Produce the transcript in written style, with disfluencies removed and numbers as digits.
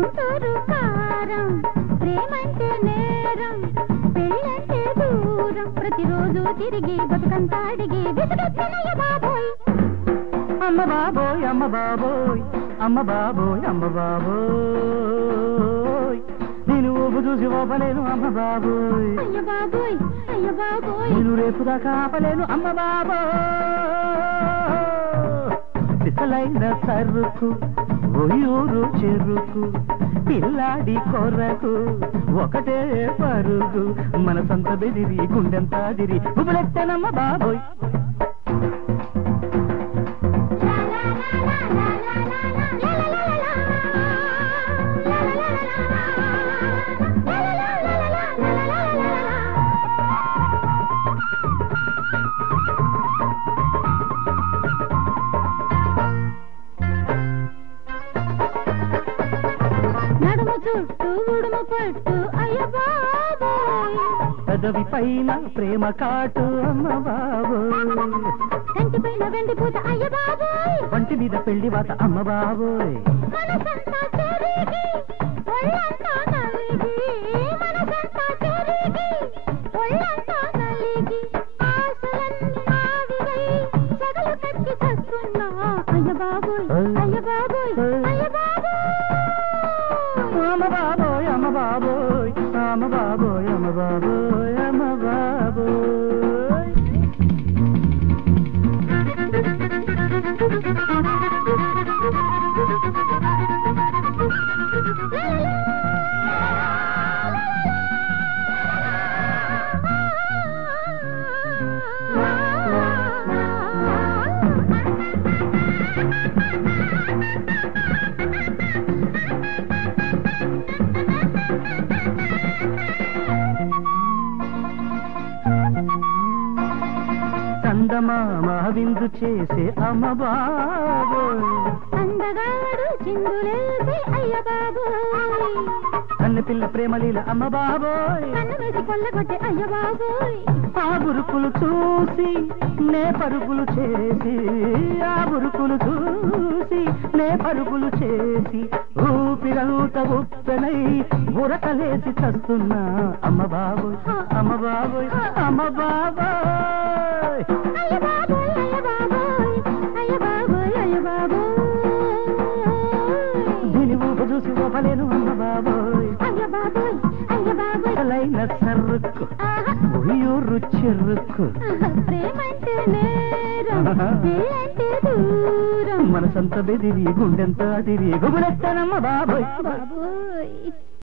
గుంటూరు కారం ప్రేమంటే నేరం పెళ్ళంటే దూరం ప్రతిరోజు తిరిగి బతుకంతా అడిగి విసుగెత్తనయ్య బాబోయ్ అమ్మ బాబోయ్ అమ్మ బాబోయ్ అమ్మ బాబోయ్ అమ్మ బాబోయ్ నేను ఊపు చూసి ఓపలేను అమ్మ బాబోయ్ అయ్య బాబోయ్ అయ్య బాబోయ్ నేను రేపు దాకా ఆపలేను అమ్మ బాబోయ్ సిసలైన సరుకు ఒయూరు చెరుకు పిల్లాడి కొరకు ఒకటే పరుగు మన సొంత బెదిరి గుండెంతా దిరి ఉబులెత్తనమ్మ బాబోయ్ నడుము చుట్టూ ఉడుము పట్టు అయ్య బాబోయ్ పెదవి పైన ప్రేమ కాటు అమ్మ బాబోయ్ కంటి పైన వెండి పూత అయ్య బాబోయ్ వంటి మీద పెళ్లి వాత అమ్మ బాబోయ్ మనసంతా చెరిగి ఒళ్ళంతా నలిగి మనసంతా చెరిగి ఒళ్ళంతా నలిగి ఆశలన్నీ ఆవిరై సగలు కక్కి చస్తున్నా అయ్య బాబోయ్ అయ్య బాబోయ్ అయ్య బాబోయ్ అమ్మ బాబోయ్ అమ్మ బాబోయ్ అమ్మ బాబోయ్ అమ్మ బాబోయ్ అమ్మ బాబోయ్ చందమామ విందు చేసే అమ్మ బాబోయ్ అందగాడు చిందులేసి అయ్య బాబోయ్ కన్ను పిల్ల ప్రేమలీల అమ్మ బాబోయ్ కన్ను వేసి కొల్లగొట్టే అయ్య బాబోయ్ ఆ బురుకులు చూసి నే పరుగులు చేసి ఆ బురుకులు చూసి నే పరుగులు చేసి ఊపిరంత ఉప్పెనై ఉరకలేసి చస్తున్నా అమ్మ బాబోయ్ అమ్మ బాబోయ్ అమ్మ బాబోయ్ అయ్య బాబోయ్ అయ్య బాబోయ్ అయ్య బాబోయ్ అయ్య బాబోయ్ దీని ఊపు చూసి ఓపలేను అమ్మ బాబోయ్ అయ్య బాబోయ్ అయ్య బాబోయ్ అలైన సరుకు ఒయూరు చెరుకు ప్రేమంటే నేరం పెళ్ళంటే దూరం మనసంత బెదిరి గుండెంత తిరిగి గుబులెత్తనమ్మ బాబోయ్ బాబోయ్